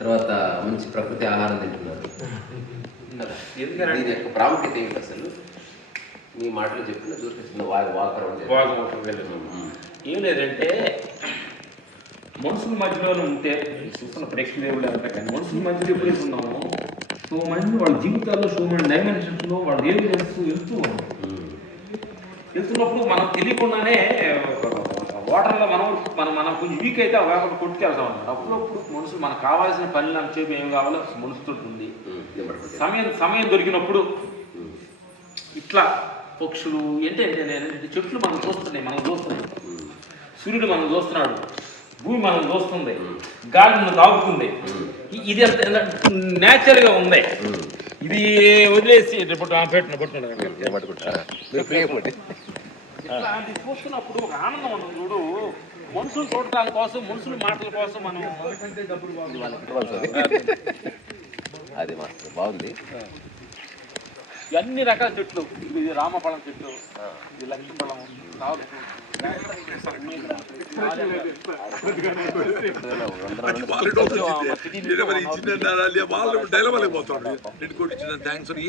తర్వాత మంచి ప్రకృతి ఆహారం తింటున్నారు. ఎందుకంటే దీని యొక్క ప్రాముఖ్యత ఏమిటి అసలు? మీ మాటలు చెప్పిన దూరకృష్ణ వారి వాకరం వెళ్ళను. ఏం లేదంటే మనుషుల మధ్యలో ఉంటే చూస్తున్న ప్రేక్షకులు అంతా కానీ మనుషుల మధ్యలో ఎప్పుడైతే ఉన్నామో సో మంది వాళ్ళ జీవితాల్లో సో మనీ డైమెన్షన్స్లో వాళ్ళు ఏం చేస్తూ వెళ్తూ. వెళ్తున్నప్పుడు మనం తెలియకుండానే వాటర్లో మనం మనం మనం కొంచెం వీక్ అయితే అక్కడ కొట్టుకెళ్తాం అన్నమాట. అప్పుడప్పుడు మనుషులు మనకు కావాల్సిన పనులు అంచేపు ఏం కావాలో మనుషుతో ఉంది సమయం సమయం దొరికినప్పుడు ఇట్లా పక్షులు ఏంటంటే నేను చెట్లు మనం చూస్తున్నాయి మనం చూస్తున్నాయి. సూర్యుడు మనం చూస్తున్నాడు భూమి మనం చూస్తుంది గాలి మనం తాగుతుంది. ఇది అంత న్యాచురల్గా ఉంది. ఇది వదిలేసి పెట్టిన ఇట్లా అది చూస్తున్నప్పుడు ఒక ఆనందం ఉంటుంది చూడు. మనుషులు చూడటానికి కోసం మనుషుల మాటల కోసం మనం అది మాస్టర్ బాగుంది. అన్ని రకాల చెట్లు. ఇది రామఫలం చెట్టు. ఇది లక్ష్మీఫలం.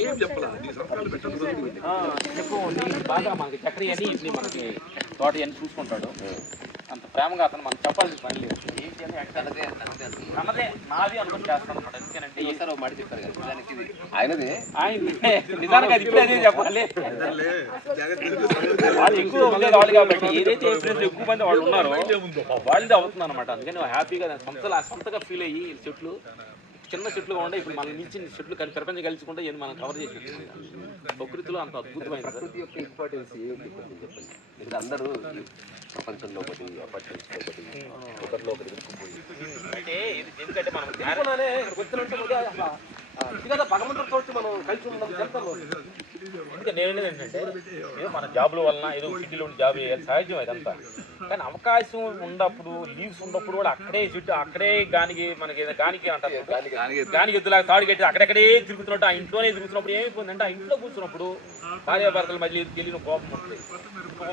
ఏం చెప్పాలా నీ బాగా మనకి చక్రి అని ఇన్ని మనకి తోట అని చూసుకుంటాడు. అంత ప్రేమగా అతను మనకు చెప్పాల్సిన పని లేదు. అన్నదే నాది అనుకుని చేస్తాను అనమాట ఎందుకంటే ఈసారి ఒక మాట చెప్పారు కదా నిజానికి ఇది ఆయనదే. ఆయన నిజానికి అది ఇప్పుడే అదే చెప్పాలి. వాళ్ళు ఎక్కువ ఉండేది వాళ్ళు కాబట్టి ఏదైతే ఎక్కువ మంది వాళ్ళు ఉన్నారో వాళ్ళదే అవుతుంది అనమాట అందుకని హ్యాపీగా సొంతలా సొంతగా ఫీల్ అయ్యి చెట్లు చిన్న చెట్లుగా ఉండే ఇప్పుడు మన నుంచి చెట్లు కలిసి ప్రపంచం కలుసుకుంటే మనం కవర్ చేసి. ప్రకృతిలో అంత అద్భుతమైనది ప్రకృతి యొక్క ఇంపార్టెన్స్ ఏంటి చెప్పండి. ఇక్కడ అందరూ ప్రపంచంలో ఒకటి అపార్ట్మెంట్స్ ఒకటి ఒకరిలో ఒకటి అంటే ఎందుకంటే మనం తెలుసుకున్నానే ఇక్కడికి వచ్చినట్టు కదా భగవంతుడితో మనం కలిసి ఉన్నాం చెప్తాము ఇంకా నేను ఏంటంటే ఏదో మన జాబుల వలన ఏదో సిటీలో ఉండి జాబ్ చేయాలి సహజం ఇదంతా. కానీ అవకాశం ఉన్నప్పుడు లీవ్స్ ఉన్నప్పుడు కూడా అక్కడే చుట్టూ అక్కడే గానికి మనకి ఏదో గానికి అంటారు గానికి ఎద్దులాగా తాడు కట్టి అక్కడక్కడే తిరుగుతున్నట్టు ఆ ఇంట్లోనే తిరుగుతున్నప్పుడు ఏమైపోయిందంటే ఆ ఇంట్లో కూర్చున్నప్పుడు భార్యాభర్తల మధ్య తెలియని కోపం ఉంటుంది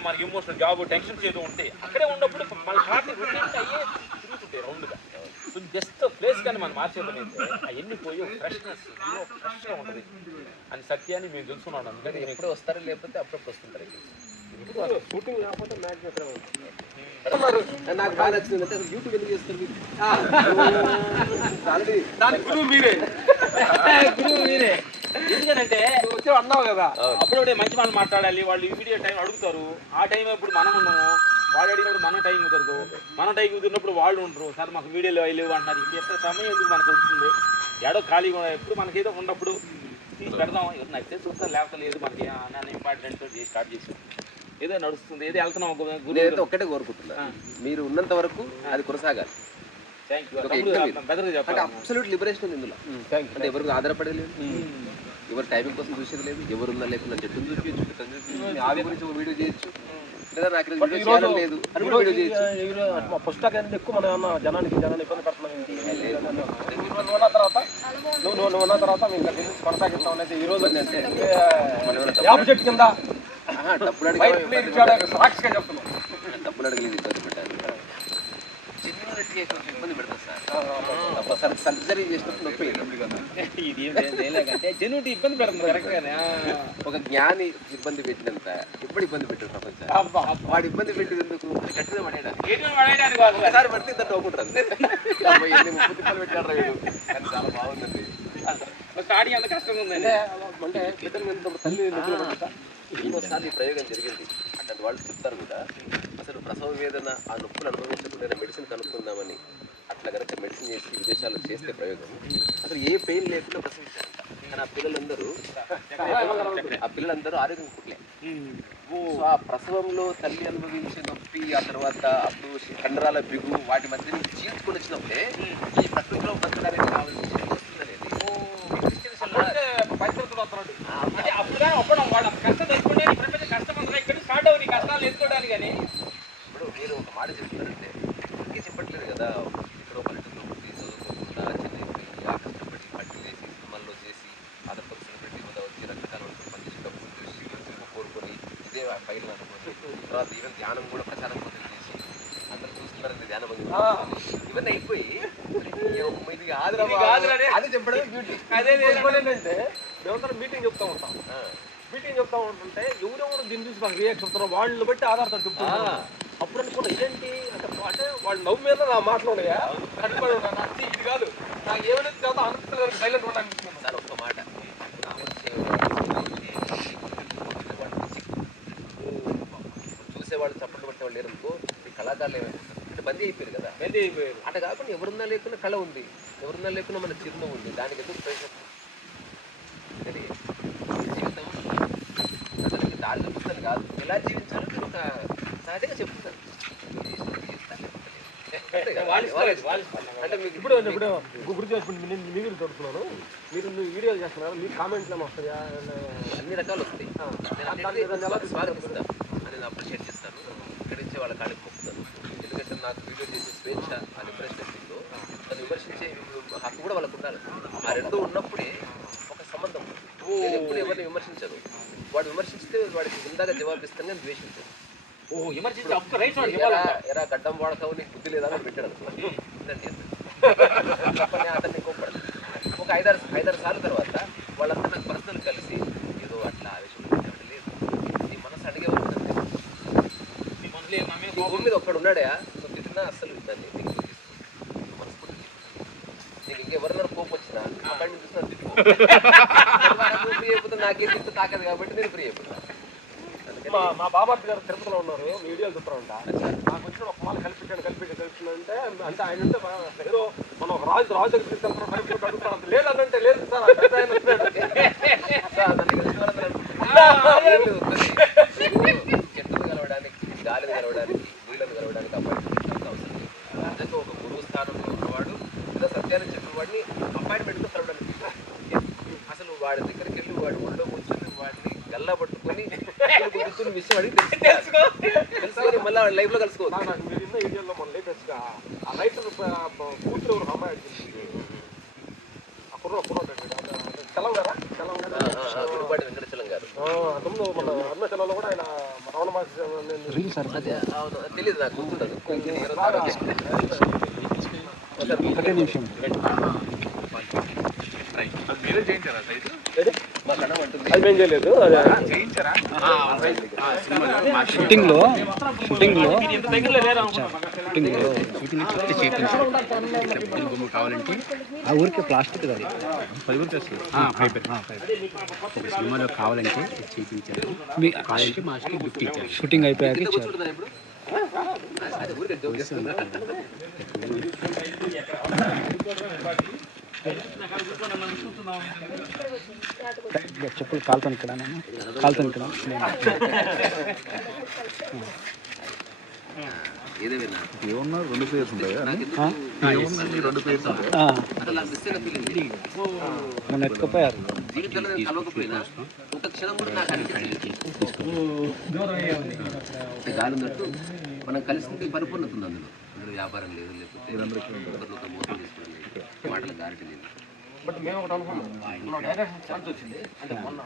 మనకి ఎమోషనల్ జాబ్ టెన్షన్స్ ఏదో ఉంటాయి అక్కడే ఉన్నప్పుడు మన రొటీన్ అయ్యే తిరుగుతుంటాయి రౌండ్గా జస్ట్ ప్లేస్ కానీ మనం మార్చేద్దామైతే అవన్నీ పోయి ఫ్రెష్నెస్ ఫ్రెష్గా ఉంటుంది. అని సత్యాన్ని మేము తెలుసుకున్నాం. అందుకని నేను ఎప్పుడు వస్తారో లేకపోతే అప్పుడప్పుడు వస్తుంటారు. షూటింగ్ మ్యాచ్ ఎక్కడ నాకు బాగా నచ్చింది అంటే యూట్యూబ్ ఎందుకు ఆల్రెడీ దానికి గురువు మీరే. గురువు మీరే. ఎందుకంటే వచ్చి అన్నావు కదా. అప్పుడప్పుడే మంచి వాళ్ళు మాట్లాడాలి. వాళ్ళు ఇమీడియట్ టైం అడుగుతారు. ఆ టైం అప్పుడు మనం ఉన్నాము. వాడు అడిగినప్పుడు మన టైం కుదరదు. మన టైం కుదిరినప్పుడు వాళ్ళు ఉండరు. సార్ మాకు వీడియోలు లేవు అంటున్నారు. ఇది ఎక్కడ సమయం ఎందుకు మనకు ఉంటుంది? ఏడో ఖాళీగా ఎప్పుడు మనకి ఏదో ఉన్నప్పుడు తీసి పెడదాం. ఎవరు నచ్చితే చూస్తా లేకపోతే లేదు మనకి. నన్ను ఇంపార్టెంట్ స్టార్ట్ చేసాం ఏదో నడుస్తుంది. ఏదో వెళ్తున్నాం గురి ఒక్కటే కోరుకుంటున్నా. మీరు ఉన్నంత వరకు అది కొనసాగాలి. అబ్సల్యూట్ లిబరేషన్ ఉంది ఇందులో. అంటే ఎవరికి ఆధారపడలేదు. ఎవరు టైమింగ్ కోసం చూసేది లేదు. ఎవరు ఉన్నా లేకున్నా చెట్టును చూపించు ఆవి గురించి ఒక వీడియో చేయొచ్చు. ఎక్కువ మనం జనానికి జనాన్ని ఇబ్బంది పడుతున్నాం. ఉన్న తర్వాత నువ్వు ఉన్న తర్వాత మేము ఇంకా బిజినెస్ కొనసాగిస్తాం అనేది ఈ రోజు చెట్టు కింద సాక్షిగా చెప్తున్నాం. డబ్బులు అడగలేదు ఇబ్బంది పెట్టారు జెన్యున్ చేసినప్పుడు ఇబ్బంది పెడతారు సార్ ఒకసారి సర్జరీ చేసినప్పుడు నొప్పి ఇది ఏం చేయలేకంటే ఇబ్బంది పెడుతుంది కరెక్ట్గానే ఒక జ్ఞాని ఇబ్బంది పెట్టినంత ఎప్పుడు ఇబ్బంది పెట్టారు ప్రపంచం వాడు ఇబ్బంది పెట్టినందుకు గట్టిగా పడేయడానికి ఒకసారి పడితే ఇంత నవ్వుకుంటారు ఎన్ని ముప్పు తిప్పలు వీడు. కానీ చాలా బాగుందండి స్టార్టింగ్ అంత కష్టంగా ఉందండి అంటే బిడ్డలు తల్లి ఇంకోసారి ప్రయోగం జరిగింది అట్లాంటి వాళ్ళు చెప్తారు కూడా ప్రసవ వేదన ఆ నొప్పులు అనుభవించకుండా మెడిసిన్ కనుక్కుందామని అట్లా కనుక మెడిసిన్ చేసి విదేశాల్లో చేస్తే ప్రయోగం. అసలు ఏ పెయిన్ లేకుండా ప్రసవించారు? కానీ ఆ పిల్లలందరూ ఆ పిల్లలందరూ ఆరోగ్యం సో ఆ ప్రసవంలో తల్లి అనుభవించే నొప్పి ఆ తర్వాత అప్పుడు కండరాల బిగు వాటి మధ్య నుంచి చీల్చుకొని వచ్చినప్పుడే ఈ ప్రకృతిలో బతకడానికి కావాల్సిన అప్పుడు అప్పుడు వాడు కష్టం ప్రపంచం కష్టం ఇక్కడ స్టార్ట్ అవ్వని కష్టాలు ఎదుర్కోవడానికి కానీ ఒక మాట చెప్తున్నారంటే ఇంకే చెప్పట్లేదు కదా ఇక్కడ పల్లెటూరులో పుట్టి చదువుకోకుండా చెన్నై పోయి ఆ కష్టపడి పట్టి చేసి సినిమాల్లో చేసి ఆంధ్రప్రదేశ్లో పెట్టి మీద వచ్చి రక్తకాలం పనిచేసి డబ్బులు చూసి కోరుకొని ఇదే ఫైల్ అనుకోని తర్వాత ఈవెన్ ధ్యానం కూడా ప్రచారం కోసం చేసి అందరు చూస్తున్నారండి ధ్యానం ఇవన్నీ అయిపోయి ఇది. అది బ్యూటీ అదే ఏంటంటే మీటింగ్ చెప్తా ఉంటాం. మీటింగ్ చెప్తా ఉంటుంటే ఎవరెవరు దీన్ని చూసి మాకు రియాక్షన్ వాళ్ళని బట్టి ఆధారపడి చెప్తున్నారు అప్పుడు అనుకున్నా ఇదేంటి? అంటే అంటే వాళ్ళు నవ్వు మీద నా మాటలు ఉన్నాయా? కట్టుబడి అది ఇది కాదు. నాకు ఏమైనా కాదు అనుకుంటున్నారు సైలెంట్ ఉండడానికి సార్ ఒక్క మాట. చూసేవాళ్ళు చప్పట్లు పట్టే వాళ్ళు లేరు అనుకో ఈ కళాకారులు ఏమైపోతారు అంటే బందీ అయిపోయారు కదా. మెంది అయిపోయారు. అట్లా కాకుండా ఎవరున్నా లేకున్నా కళ ఉంది. ఎవరున్నా లేకున్నా మన చిరునవ్వు ఉంది. దానికి ఎందుకు తెలియదు జీవితం అతనికి దారి చూపిస్తాను కాదు. ఎలా జీవించాలో నేను ఒక సహజంగా చెప్తాను వాళ్ళ ఇష్టం, వాళ్ళ ఇష్టం. అంటే మీకు ఇప్పుడు ఇప్పుడు గుర్తు చేసుకుంటే నేను మీ గురించి చదువుతున్నాను మీరు వీడియోలు చేస్తున్నారు? మీ కామెంట్లు ఏమో వస్తాయా? అన్ని రకాలు వస్తాయి. స్వాగతిస్తాను. నేను అప్రిషియేట్ చేస్తాను. ఇక్కడి నుంచి వాళ్ళ కాళ్ళకి మొక్కుతాను ఎందుకంటే నాకు వీడియో చేసే స్వేచ్ఛ ఆ లిబరేషన్లో తను విమర్శించే హక్కు కూడా వాళ్ళకు ఉండాలి. ఆ రెండు ఉన్నప్పుడే ఒక సంబంధం ఎప్పుడు ఎవరిని విమర్శించను. వాడు విమర్శిస్తే వాడికి ఇందాక జవాబిస్తాను కానీ ద్వేషించాను. ఓ ఎమర్జెన్సీ అప్పుడు రైట్ ఎరా గడ్డం వాడతావు నీకు బుద్ధి లేదా అని పెట్టాడు. చెప్పని అతన్ని కోప్పడదు ఒక ఐదారు ఐదారు సార్లు తర్వాత వాళ్ళంతా నాకు పర్సనల్ కలిసి ఏదో అట్లా ఆవేశం లేదు. నీ మనసు అడిగేవాడు ఈ భూమి మీద ఒక్కడు ఉన్నాడా? నువ్వు తిట్టినా అస్సలు దాన్ని నీకు గుర్తిస్తుంది. మనస్ఫూర్తిగా చెప్తున్నా. నీకు ఇంకెవరినైనా కోపం వచ్చినా అపాయింట్మెంట్ చూసినా తిట్టుకో. నాకేం తిట్టు తాకదు కాబట్టి నేను ఫ్రీ అయిపోతాను. మా మా బాబాజీ గారు తిరుపతిలో ఉన్నారు. వీడియోలు చూస్తారంట నాకు వచ్చిన ఒక మాల కల్పించాను కల్పించాను కల్పించాను అంటే అంటే ఆయన ఉంటే మన- ఏదో మనం ఒక రాజు రాజు దగ్గర తీసుకెళ్తాం కల్పించాం లేదు అంటే లేదు సార్ ఆ కలవడానికి గాలిని కలవడానికి నీళ్ళను కలవడానికి అపాయింట్మెంట్ అవసరం లేదు ఒక గురువు స్థానంలో ఉన్నవాడు ఏదో సత్యాన్ని చెప్పేవాడిని అపాయింట్మెంట్తో కలవడానికి అసలు వాడి దగ్గరికి వెళ్ళి వాడి ఒళ్ళో కూర్చొని వాడిని గల్లా గుర్తున్న విషయం అడిగి తెలుసుకో తెలుసుకొని మళ్ళీ కలుసుకోవచ్చు నాకు నాకు మీరు ఇన్న వీడియోలో మన లేటెస్ట్గా ఆ రైటర్ కూతురు ఎవరు అమ్మాయి అడిగింది కుర్ర కుర్ర చలం కదా చలం కదా గురుపాటి వెంకటచలం గారు అతను మన అరుణాచలంలో కూడా ఆయన అదే అవును తెలియదు నాకు గుర్తుండదు మీరే చేయించారా సైజు అది. మేము చేయలేదు షూటింగ్లో షూటింగ్లో షూటింగ్లో షూటింగ్ కావాలంటే ఆ ఊరికి ప్లాస్టిక్ అది పది ఊరికి వస్తుంది ఒక సినిమాలో కావాలంటే చేయించారు మీ కావాలంటే మాస్కి గిఫ్ట్ ఇచ్చారు. షూటింగ్ అయిపోయాక ఇచ్చారు. అదే ఊరికే చెప్పులు కాలుతాను ఇక్కడ నేను. కాలుతాను ఇక్కడ. ఏమన్నా? రెండు పేర్స్ ఉంటాయా? రెండు పేర్స్ ఎత్తుకుపోయారు. ఒక క్షణం కూడా నాకు అనిపించింది మనం కలిసింది పరిపూర్ణత ఉంది అందులో వ్యాపారం లేదు లేకపోతే ఒకరినొకరు మోసం చేసుకోవడం లేదు మాటల లేదు బట్ మేము ఒకటి అనుకున్నాం. డైరెక్షన్ ఛాన్స్ వచ్చింది. అంటే మొన్న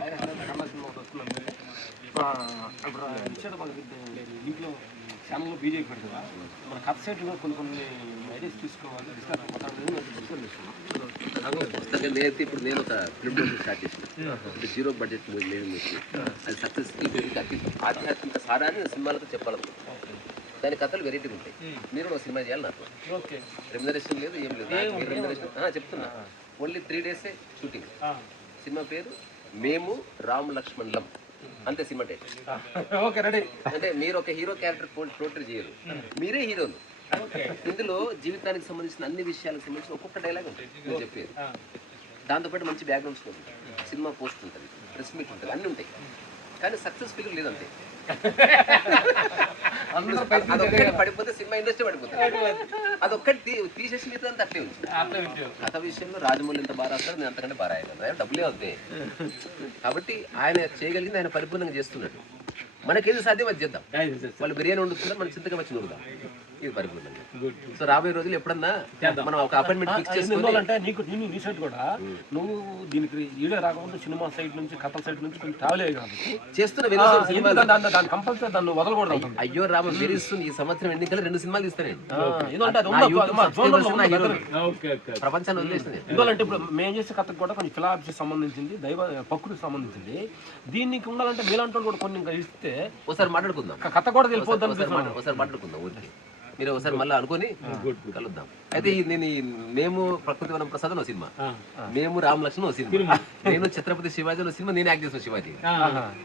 డైరెక్షన్ కన్నా సినిమా ఒకటి వస్తుందండి ఆ, ఇప్పుడు ఇచ్చేట మనకి దీంట్లో ఛానల్లో బీజేపీ పెడుతుందా మన కథ సెట్లో కొన్ని కొన్ని ఐడియాస్ తీసుకోవాలి డిస్కస్ డిస్కస్ పుస్తకం నేర్తి ఇప్పుడు నేను ఒక ఫిల్మ్ స్టార్ట్ చేసిన. జీరో బడ్జెట్ మూవీ మూవీ అది సక్సెస్ ఆధ్యాత్మిక సారాన్ని సినిమాలతో చెప్పాలనుకుంటున్నాను దాని కథలు వెరైటీగా ఉంటాయి. మీరు ఒక సినిమా చేయాలి నాకు. రెమ్యునరేషన్ లేదు ఏం లేదు. రెమ్యునరేషన్ చెప్తున్నా. ఓన్లీ త్రీ డేసే షూటింగ్ సినిమా పేరు మేము రామ్ లక్ష్మణ్లం. అంతే సినిమా టైటిల్. Okay ready. అంటే మీరు ఒక హీరో క్యారెక్టర్ పోర్ట్రీ చేయరు. మీరే హీరోలు. ఇందులో జీవితానికి సంబంధించిన అన్ని విషయాలకు సంబంధించిన ఒక్కొక్క డైలాగ్ ఉంటుంది. నేను చెప్పేది. దాంతోపాటు మంచి బ్యాక్గ్రౌండ్ ఉంటుంది. సినిమా పోస్ట్ ఉంటుంది. ప్రెస్ మీట్ ఉంటుంది. అన్నీ ఉంటాయి. కానీ సక్సెస్ఫుల్ లేదంతే. అదొక్కటి పడిపోతే సినిమా ఇండస్ట్రీ పడిపోతుంది. అదొక్కటి తీసేసి మిగతా అంతా అట్లే ఉంది కథ విషయంలో రాజమౌళి ఎంత బాగా రాస్తాడు నేను అంతకంటే బాగా రాయగలను. డబ్బులే అవుతాయి కాబట్టి ఆయన చేయగలిగింది ఆయన పరిపూర్ణంగా చేస్తున్నాడు. మనకేది సాధ్యం అది చేద్దాం. వాళ్ళు బిర్యానీ వండుతున్నారు మనం చింతగా వచ్చి నూరుదాం ఇది పరిపూర్ణంగా సో రాబోయే రోజులు ఎప్పుడన్నా మనం ఒక అపాయింట్మెంట్ ఫిక్స్ చేసుకొని ఎందువల్లంటే నీకు నేను నీ సైడ్ కూడా నువ్వు దీనికి ఈడే రాకముందు సినిమా సైడ్ నుంచి కథల సైడ్ నుంచి కొంచెం ట్రావెల్ అయ్యి కాబట్టి. చేస్తున్న దాన్ని కంపల్సరీ దాన్ని వదలకూడదు అయ్యో రామ వెరీ ఈ సంవత్సరం ఎన్నికలు రెండు సినిమాలు తీస్తాను నేను. ఆ, ఎందుకంటే. ఓకే ఓకే ప్రపంచాన్ని ఎందువల్లంటే ఇప్పుడు మేము చేసే కథకు కూడా కొంచెం ఫిలాసఫీ సంబంధించింది దైవ ప్రకృతికి సంబంధించింది. దీనికి ఉండాలంటే మీలాంటి వాళ్ళు కూడా కొన్ని ఇంకా ఇస్తే ఒకసారి మాట్లాడుకుందాం. కథ కూడా వెళ్ళిపోద్ది ఒకసారి మాట్లా- ఒకసారి మాట్లాడుకుందాం ఊరికి. మీరు ఒకసారి మళ్ళీ అనుకొని కలుద్దాం. అయితే నేను మేము ప్రకృతి వనం ప్రసాద్ ఒక సినిమా. మేము రామ్ లక్ష్మణ్ ఒక సినిమా. నేను ఛత్రపతి శివాజీ ఒక సినిమా నేను యాక్ట్ చేసిన శివాజీ.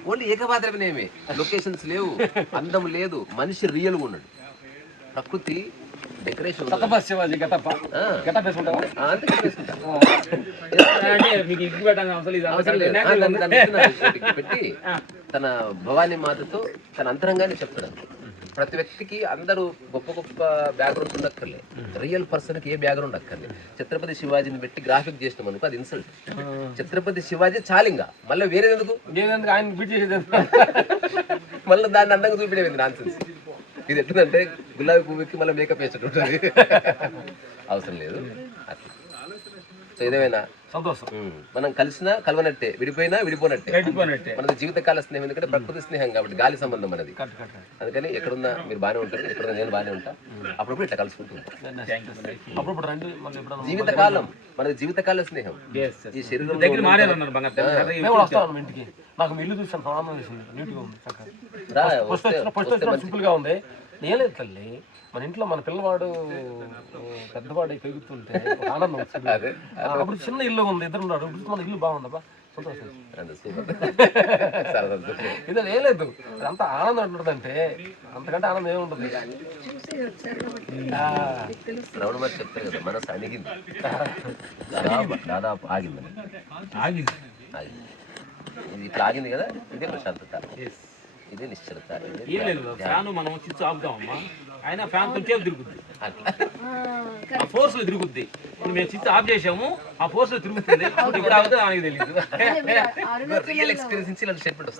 ఓన్లీ ఏకపాత్రమేమి లొకేషన్స్ లేవు అందం లేదు మనిషి రియల్గా ఉన్నాడు. ప్రకృతి డెకరేషన్ శివాజీ వేసుకుంటావా? అంతే వేసుకుంటా. మీకు ఇంటికి పెట్టాల్సిన అవసరం లేదు పెట్టి తన భవానీ మాతతో తన అంతరంగాన్ని చెప్తాడు. ప్రతి వ్యక్తికి అందరూ గొప్ప గొప్ప బ్యాక్గ్రౌండ్ ఉండక్కర్లే. రియల్ పర్సన్కి ఏ బ్యాక్గ్రౌండ్ అక్కర్లే ఛత్రపతి శివాజీని పెట్టి గ్రాఫిక్ చేసినాం అనుకో అది ఇన్సల్ట్ ఛత్రపతి శివాజీ చాలింగా. మళ్ళీ వేరే ఎందుకు మళ్ళీ దాన్ని అందంగా చూపించేది నాన్సెన్స్ ఇది ఎట్లుందంటే గులాబీ పువ్వుకి మళ్ళీ మేకప్ వేసినట్టు ఉంటుంది అవసరం లేదు. అట్లా. సో ఏదేమైనా సంతోషం. మనం కలిసినా కలవనట్టే విడిపోయినా విడిపోనట్టే. పెట్టుకోనట్టే మనది జీవితకాల స్నేహం ఎందుకంటే ప్రకృతి స్నేహం కాబట్టి గాలి సంబంధం కరెక్ట్ అందుకని ఎక్కడున్నా మీరు బాగానే ఉంటారు ఎక్కడున్నా నేను బాగానే ఉంటా. అప్పుడప్పుడు ఇట్లా కలుసుకుంటూ జీవితకాలం మనది జీవితకాల స్నేహం. ఈ శరీరం వస్తాను ఇంటికి. నాకు ఇల్లు చూసాను నీట్గా ఉంది చక్కగా. ఉంది. నేలేదు తల్లి. మన ఇంట్లో మన పిల్లవాడు పెద్దవాడు పెరుగుతుంటే ఆనందం ఆ, అప్పుడు చిన్న ఇల్లు ఉంది ఇద్దరు ఉన్నారు. ఇప్పుడు మన ఇల్లు బాగుందబ్బా ఇది ఏం లేదు అంత ఆనందం ఉంటుందంటే అంతకంటే ఆనందం ఏముంటుంది రమణ మరి చెప్తారు కదా మనసు అణిగింది. దాదాపు ఆగింది. ఆగింది. ఇది ఇట్లా ఆగింది కదా ఇదే ప్రశాంతత. ఇదే నిశ్చలత ఇదే ఏం లేదు ఫ్యాన్ మనం స్విచ్ ఆపుతామమ్మా అయినా ఫ్యాన్ కొంచెం తిరుగుద్ది. ఆ ఫోర్స్లో తిరుగుద్ది. ఇప్పుడు మేము స్విచ్ ఆఫ్ చేసాము ఆ ఫోర్స్లో తిరుగుతుంది. ఇప్పుడు ఆగితే మనకి తెలియదు రియల్ ఎక్స్పీరియన్స్ నుంచి ఇలాంటి స్టేట్మెంట్.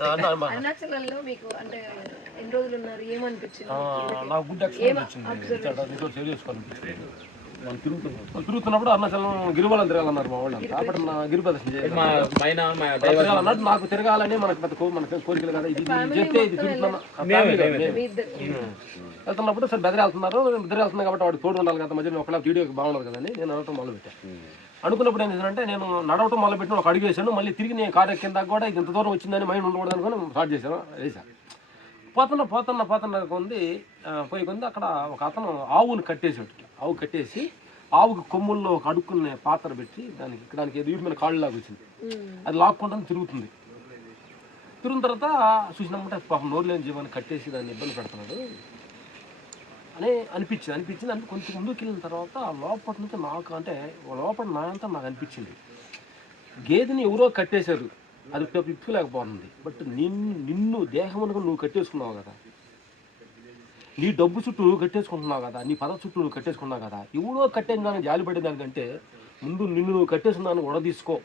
అరుణాచలంలో మీకు అంటే ఎన్ని రోజులు ఉన్నారు? ఏమనిపించింది? నాకు గుడ్ ఎక్స్పీరియన్స్ వచ్చింది. చేసుకోవాలనిపించింది. మనం తిరుగుతున్నాం. మనం తిరుగుతున్నప్పుడు అరుణాచలం గిరివలం తిరగాలన్నారు మా వాళ్ళు అప్పుడు నా గిరి ప్రదర్శన చేయాలి మా మైనా మా డ్రైవర్ తిరగాలన్నట్టు నాకు తిరగాలని మనకు పెద్ద కో- మనకు కోరికలు కదా. ఇది చెప్తే ఇది వెళ్తున్నప్పుడు సరే బెదర్ వెళ్తున్నారు. బెదర్ వెళ్తున్నా కాబట్టి వాడికి తోడు ఉండాలి కదా మధ్య ఒకళ్ళ వీడియోకి బాగుండదు కదా అని నేను నడవటం మొదలు పెట్టాను అనుకున్నప్పుడు ఏం చేశానంటే నేను నడవటం మొదలు పెట్టిన ఒక అడుగు వేసాను మళ్ళీ తిరిగి నేను కారు కింద కూడా ఇది ఇంత దూరం వచ్చిందని మైండ్ ఉండకూడదు అనుకుని స్టార్ట్ చేశాను. వేసాను పోతున్న పోతున్న పోతున్న కొంది పోయి కొంది అక్కడ ఒక అతను ఆవుని కట్టేసాడు ఆవు కట్టేసి ఆవుకి కొమ్ముల్లో ఒక అడుక్కునే పాత్ర పెట్టి దానికి దానికి ఏదో వీటి మీద కాళ్ళు లాగా వచ్చింది అది లాక్కుంటుంది తిరుగుతుంది. తిరిగిన తర్వాత చూసినామంటే పాపం నోరు లేని జీవాన్ని కట్టేసి దాన్ని ఇబ్బంది పెడుతున్నాడు. అని అనిపించింది. అనిపించింది అంటే కొంచెం ముందుకు వెళ్ళిన తర్వాత లోపల నుంచి నాకు అంటే లోపల నా అంతా నాకు అనిపించింది. గేదెని ఎవరో కట్టేశారు. అది ఇప్పుకోలేకపోతుంది బట్ నిన్ను నిన్ను దేహం అనుకుని నువ్వు కట్టేసుకున్నావు కదా. నీ డబ్బు చుట్టూ నువ్వు కట్టేసుకుంటున్నావు కదా నీ పద చుట్టూ నువ్వు కట్టేసుకున్నావు కదా ఎవడో కట్టేదాన్ని జాలి పడేదానికంటే ముందు నిన్ను నువ్వు కట్టేసుకున్నాను ఉడదీసుకో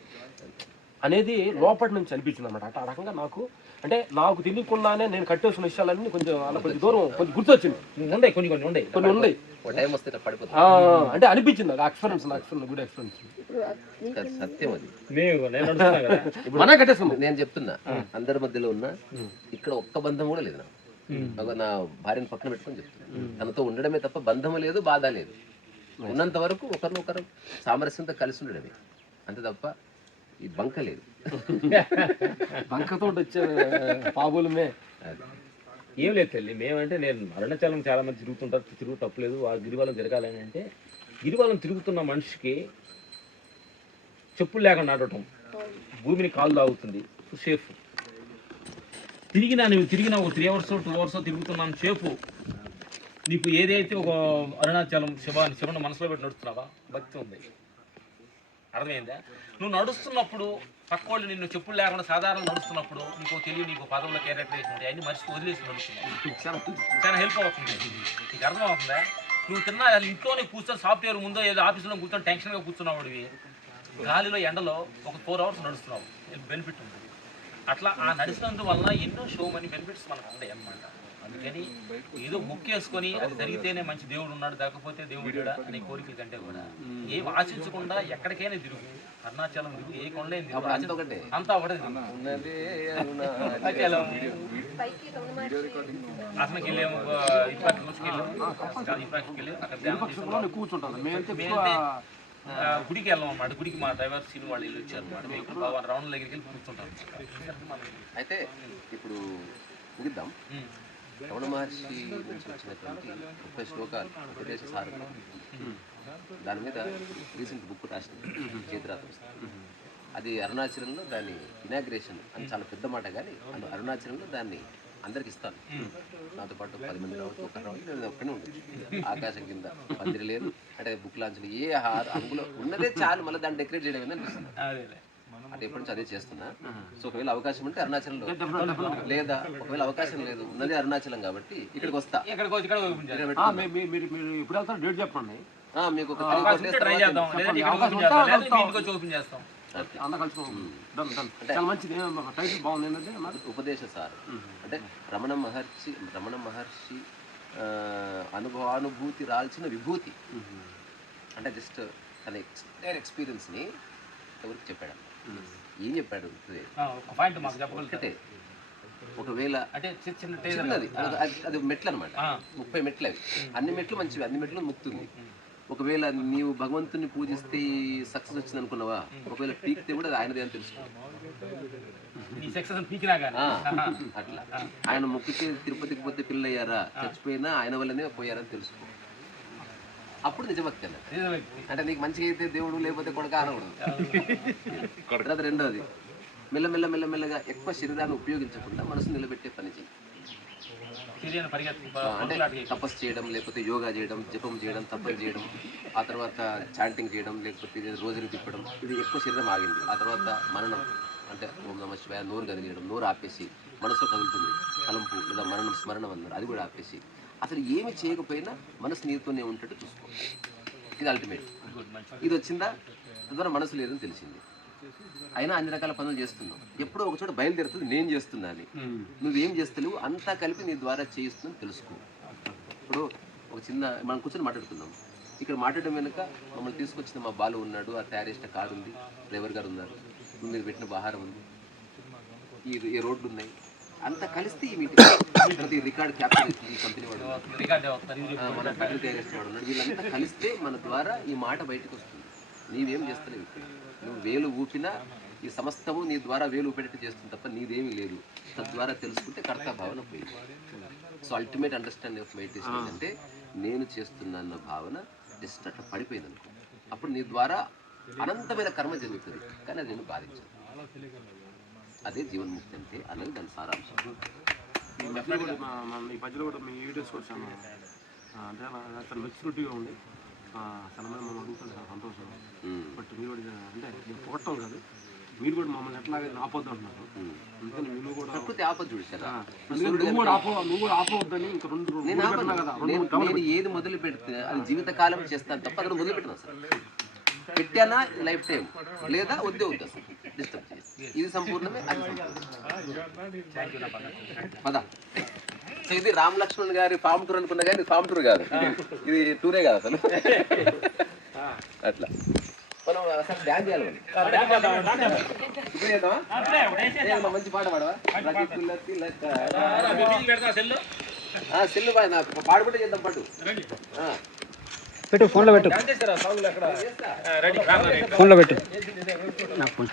అనేది లోపటి నుంచి అనిపించింది అనమాట అట్లా ఆ రకంగా నాకు అంటే నాకు తెలియకుండానే నేను కట్టేసుకున్న విషయాలన్నీ కొంచెం అలా కొంచెం దూరం కొంచెం గుర్తొచ్చింది. ఉండే కొన్ని కొన్ని ఉండే కొన్ని ఉన్నాయి. ఒక టైం వస్తే అంటే అనిపించింది నాకు ఎక్స్పీరియన్స్ నాకు ఎక్స్పీరియన్స్ గుడ్ ఎక్స్పీరియన్స్ అది సత్యం అది. మనే కట్టేసుకున్నాం నేను చెప్తున్నా అందరి మధ్యలో ఉన్నా ఇక్కడ ఒక్క బంధం కూడా లేదు నాకు. నా భార్యను పక్కన పెట్టుకొని చెప్తున్నా. తనతో ఉండడమే తప్ప బంధం లేదు బాధ లేదు. ఉన్నంత వరకు ఒకరినొకరు సామరస్యంతో కలిసి ఉండడమే. అంతే తప్ప ఈ బంక లేదు. బంకతో వచ్చే పావులమే. అది. ఏం లేదు తల్లి మేమంటే నేను అరుణాచలం చాలా మంది తిరుగుతుంటారు తిరుగు తప్పలేదు. ఆ గిరివలం తిరగాలని అంటే గిరివలం తిరుగుతున్న మనిషికి చెప్పులు లేకుండా నడవటం భూమిని కాలు తాగుతుంది సేఫ్. తిరిగినా నువ్వు తిరిగిన ఒక త్రీ అవర్స్ టూ అవర్స్ తిరుగుతున్నాను సేఫ్ నీకు ఏదైతే ఒక అరుణాచలం శివ శివను మనసులో పెట్టి నడుస్తున్నావా? భక్తి ఉంది. అర్థమైందా? నువ్వు నడుస్తున్నప్పుడు పక్కోళ్ళు నిన్ను చెప్పులు లేకుండా సాధారణ నడుస్తున్నప్పుడు నీకు తెలియ నీకు పదంలో క్యారెక్టరేషన్ ఉంటాయి. అన్ని మనిషి వదిలేసి నడుస్తున్నావు చాలా హెల్ప్ అవుతుంది. నీకు అర్థమవుతుందా? నువ్వు తిన్నా ఇంట్లోనే కూర్చొని సాఫ్ట్వేర్ ముందో ఏదో ఆఫీసులో కూర్చొని టెన్షన్గా కూర్చున్నావు గాలిలో ఎండలో ఒక ఫోర్ అవర్స్ నడుస్తున్నావు. బెనిఫిట్ ఉంటుంది. అట్లా ఆ నడిచినందు వలన ఎన్నో షో మనీ బెనిఫిట్స్ మనకు ఉంటాయి అన్నమాట అందుకని ఏదో మొక్కేసుకొని అది జరిగితేనే మంచి దేవుడు ఉన్నాడు లేకపోతే దేవుడు లేడా అనే కోరికల కంటే కూడా ఏం ఆశించకుండా ఎక్కడికైనా తిరుగు అరుణాచలం తిరుగు ఏ కొండైనా తిరుగు అంతా ఒకటే. అరుణాచలం అసలుకి వెళ్ళాము ఇప్పటి రోజుకి వెళ్ళాము ఇప్పటికి వెళ్ళి అక్కడ ధ్యానం గుడికి వెళ్ళాం అన్నమాట. గుడికి మా డ్రైవర్ సీన్ వాళ్ళు వెళ్ళి వచ్చారు అన్నమాట. మేము బాబా రౌండ్ దగ్గరికి వెళ్ళి కూర్చుంటాం. అయితే ఇప్పుడు ముగిద్దాం. రమణ మహర్షి నుంచి వచ్చినటువంటి ముప్పై శ్లోకాలు ఉపదేశ సారం దాని మీద రీసెంట్ బుక్ రాసింది. చేతిరాత అది అరుణాచలంలో దాని ఇనాగ్రేషన్ అని చాలా పెద్ద మాట కానీ అది అరుణాచలంలో దాన్ని అందరికి ఇస్తాను. నాతో పాటు పది మంది రావచ్చు ఒకరు రావచ్చు ఒక్కనే ఆకాశం కింద పందిరి లేదు అంటే బుక్ లాంచ్లు ఏ అందులో ఉన్నదే చాలు మళ్ళీ దాన్ని డెకరేట్ చేయడం ఏంది అనిపిస్తుంది. అదేలే. అంటే ఎప్పటి నుంచి అదే చేస్తున్నా. సో ఒకవేళ అవకాశం ఉంటే అరుణాచలంలో. లేదా ఒకవేళ అవకాశం లేదు ఉన్నది అరుణాచలం కాబట్టి ఇక్కడికి వస్తా. వెళ్తారు డేట్ చెప్పండి. ఆ, మీకు ఒక ఉపదేశ సారం. అంటే రమణ మహర్షి రమణ మహర్షి అనుభవానుభూతి రాల్చిన విభూతి. అంటే జస్ట్ తన ఎక్స్టైర్ ఎక్స్పీరియన్స్ని ఎవరికి చెప్పాడు ఏం చెప్పాడు? ఒకటే. ఒకవేళ అంటే చిన్న చిన్న టేజర్ చిన్నది అది- అది- అది మెట్లు అనమాట ముప్పై మెట్లు అవి అన్ని మెట్లు మంచివి అన్ని మెట్లు ముక్తుంది. ఒకవేళ నీవు భగవంతుని పూజిస్తే సక్సెస్ వచ్చింది అనుకున్నావా? ఒకవేళ పీకితే కూడా ఆయనదే అని తెలుసుకో. అట్లా. ఆయన మొక్కితే తిరుపతికి పోతే పిల్లయ్యారా? చచ్చిపోయినా ఆయన వల్లనే పోయారని తెలుసుకో. అప్పుడు నిజభక్తి. అంటే నీకు మంచిగా అయితే దేవుడు లేకపోతే కొడుక అనకూడదు. రెండోది మెల్లమెల్ల మెల్లమెల్లగా ఎక్కువ శరీరాన్ని ఉపయోగించకుండా మనసు నిలబెట్టే పని చేయి. పరిగెత్తి అంటే తపస్సు చేయడం లేకపోతే యోగా చేయడం జపం చేయడం తపం చేయడం ఆ తర్వాత చాంటింగ్ చేయడం లేకపోతే రోజులు తిప్పడం ఇది ఎక్కువ శరీరం ఆగింది. ఆ తర్వాత మరణం అంటే ఓం నమ శివాయ నోరు కదిలియడం నోరు ఆపేసి మనసు కదులుతుంది. తలంపు లేదా మరణం స్మరణం అన్నారు అది కూడా ఆపేసి. అసలు ఏమి చేయకపోయినా మనసు నీతోనే ఉంటట్టు చూసుకో ఇది అల్టిమేట్ ఇది వచ్చిందా? తద్వారా మనసు లేదని తెలిసింది. అయినా అన్ని రకాల పనులు చేస్తున్నావు. ఎప్పుడో ఒక చోట బయలుదేరుతుంది నేను చేస్తున్నా అని నువ్వేం చేస్తలేవు అంతా కలిపి నీ ద్వారా చేయిస్తుందని తెలుసుకో. ఇప్పుడు ఒక చిన్న మనం కూర్చొని మాట్లాడుతున్నాం ఇక్కడ మాట్లాడడం వెనుక మమ్మల్ని తీసుకొచ్చిన మా బాలు ఉన్నాడు ఆ తయారు చేసిన కారు ఉంది డ్రైవర్ గారు ఉన్నారు. మీరు పెట్టిన ఆహారం ఉంది. ఈ ఈ రోడ్లు ఉన్నాయి. అంతా కలిస్తే ఈ మీటింగ్ రికార్డ్ క్యాప్చర్ ఈ కంపెనీ వాడు. మన బ్యాటరీ తయారు చేసిన వాడు ఉన్నాడు. వీళ్ళంతా కలిస్తే మన ద్వారా ఈ మాట బయటకు వస్తుంది. నీవేం చేస్తలేవు ఇక్కడ. నువ్వు వేలు ఊపినా ఈ సమస్తము నీ ద్వారా వేలు ఊపేటట్టు చేస్తుంది తప్ప నీదేమీ లేదు. తద్వారా తెలుసుకుంటే కర్త భావన పోయింది so ultimate understanding of meditation ఏంటంటే నేను చేస్తున్నా అన్న భావన జస్ట్ అట్లా పడిపోయింది అనుకో. అప్పుడు నీ ద్వారా అనంతమైన కర్మ జరుగుతుంది. కానీ అది నేను బాధించదు. అదే జీవన్ముక్తి అంటే అనేది దాని సారాంశం. ఈ మధ్యలో కూడా ఈ మధ్యలో కూడా మీ వీడియోస్ ఆ, అంటే నా- చాలా మెచ్యూరిటీగా ఉంది మమ్మల్ని అడుగుతారు సంతోషం. బట్ మీరు కూడా అంటే నేను పొగట్టం కాదు. మీరు కూడా మమ్మల్ని ఎట్లాగే ఆపొద్దు అంటున్నారు. అందుకని కూడా ప్రకృతి ఆపద చూసారా నువ్వు కూడా ఆపో నువ్వు కూడా ఆపవద్దని ఇంకా రెండు నేను కదా నేను ఏది మొదలు పెడితే అది జీవితకాలం చేస్తాను తప్ప అక్కడ మొదలు పెట్టను అసలు పెట్టానా లైఫ్ టైం. లేదా వద్దే వద్దు అసలు డిస్టర్బ్ చేసి ఇది సంపూర్ణమే అది. పద. ఇది రామ్ లక్ష్మణ్ గారి ఫామ్ టూర్ అనుకున్నా కానీ ఫామ్ టూర్ కాదు. ఇది టూరే కాదు అసలు. అట్లా. మనం అసలు డ్యాన్స్ చేయాలి మంచి పాట పాడవా? సెల్లు. బాయ్ నాకు పాడుకుంటే చేద్దాం పట్టు ఆ, పెట్టు ఫోన్లో పెట్టు. ఫోన్లో పెట్టు. ఫోన్